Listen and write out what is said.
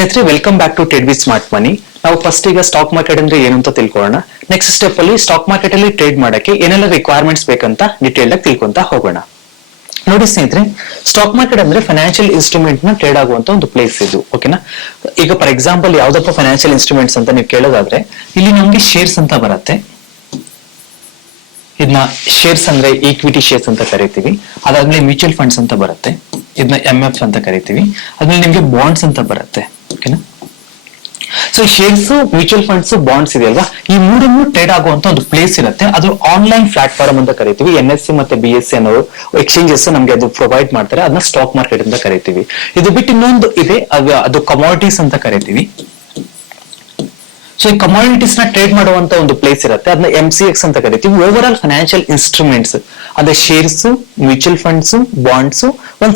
ಸ್ನೇಹಿತರೆ, welcome back to Ted with smart money. ನಾವು first ಈಗ ಸ್ಟಾಕ್ ಮಾರ್ಕೆಟ್ ಅಂದ್ರೆ ಏನು ಅಂತ ತಿಳ್ಕೊಳ್ಳೋಣ. ನೆಕ್ಸ್ಟ್ ಸ್ಟೆಪ್ ಅಲ್ಲಿ ಸ್ಟಾಕ್ ಮಾರ್ಕೆಟ್ ಅಲ್ಲಿ ಟ್ರೇಡ್ ಮಾಡಕ್ಕೆ ಏನೆಲ್ಲ ರಿಕ್ವೈರ್ಮೆಂಟ್ಸ್ ಬೇಕಂತ ಡೀಟೇಲ್ ಆಗಿ ತಿಳ್ಕೊಂತ ಹೋಗೋಣ. ನೋಡಿ ಸ್ನೇಹಿತರೆ, ಸ್ಟಾಕ್ ಮಾರ್ಕೆಟ್ ಅಂದ್ರೆ ಫೈನಾನ್ಷಿಯಲ್ ಇನ್ಸ್ಟ್ರೂಮೆಂಟ್ ನ ಟ್ರೇಡ್ ಆಗುವಂತ ಒಂದು ಪ್ಲೇಸ್ ಇದು. ಓಕೆನಾ? ಈಗ ಫಾರ್ ಎಕ್ಸಾಂಪಲ್ ಯಾವ್ದಪ್ಪ ಫೈನಾನ್ಷಿಯಲ್ ಇನ್ಸ್ಟ್ರೂಮೆಂಟ್ಸ್ ಅಂತ ನೀವು ಕೇಳೋದಾದ್ರೆ, ಇಲ್ಲಿ ನಮ್ಗೆ ಶೇರ್ಸ್ ಅಂತ ಬರುತ್ತೆ. ಇದನ್ನ ಶೇರ್ಸ್ ಅಂದ್ರೆ ಈಕ್ವಿಟಿ ಶೇರ್ಸ್ ಅಂತ ಕರಿತೀವಿ. ಅದಾದ್ಮೇಲೆ ಮ್ಯೂಚುವಲ್ ಫಂಡ್ಸ್ ಅಂತ ಬರುತ್ತೆ, ಇದನ್ನ MF ಅಂತ ಕರಿತೀವಿ. ಅದ್ಮೇಲೆ ನಿಮ್ಗೆ ಬಾಂಡ್ಸ್ ಅಂತ ಬರುತ್ತೆ. ಓಕೆನಾ? So shares, mutual funds, bonds ಇದೆಯಲ್ವಾ, ಈ ಮೂರನ್ನು ಟ್ರೇಡ್ ಆಗುವಂತ ಒಂದು ಪ್ಲೇಸ್ ಇರುತ್ತೆ. ಅದು ಆನ್ಲೈನ್ ಪ್ಲಾಟ್ಫಾರ್ಮ್ ಅಂತ ಕರಿತೀವಿ. NSE ಮತ್ತೆ BSE ಅನ್ನೋ ಎಕ್ಸ್ಚೇಂಜಸ್ ನಮ್ಗೆ ಅದು ಪ್ರೊವೈಡ್ ಮಾಡ್ತಾರೆ. ಅದನ್ನ ಸ್ಟಾಕ್ ಮಾರ್ಕೆಟ್ ಅಂತ ಕರಿತೀವಿ. ಇದು ಬಿಟ್ಟು ಇನ್ನೊಂದು ಇದೆ, ಅದು ಕಮಾಡಿಟೀಸ್ ಅಂತ ಕರಿತೀವಿ. ಸೊ ಈ ಕಮಾಡಿಟೀಸ್ ನ ಟ್ರೇಡ್ ಮಾಡುವಂತ ಒಂದು ಪ್ಲೇಸ್ ಇರುತ್ತೆ, ಅದನ್ನ MCX ಅಂತ ಕರಿತೀವಿ. ಓವರ್ ಆಲ್ ಫೈನಾನ್ಷಿಯಲ್ ಇನ್ಸ್ಟ್ರೂಮೆಂಟ್ಸ್, ಅದೇ ಶೇರ್ಸ್, ಮ್ಯೂಚುವಲ್ ಫಂಡ್ಸ್, ಬಾಂಡ್ಸ್, ಒಂದು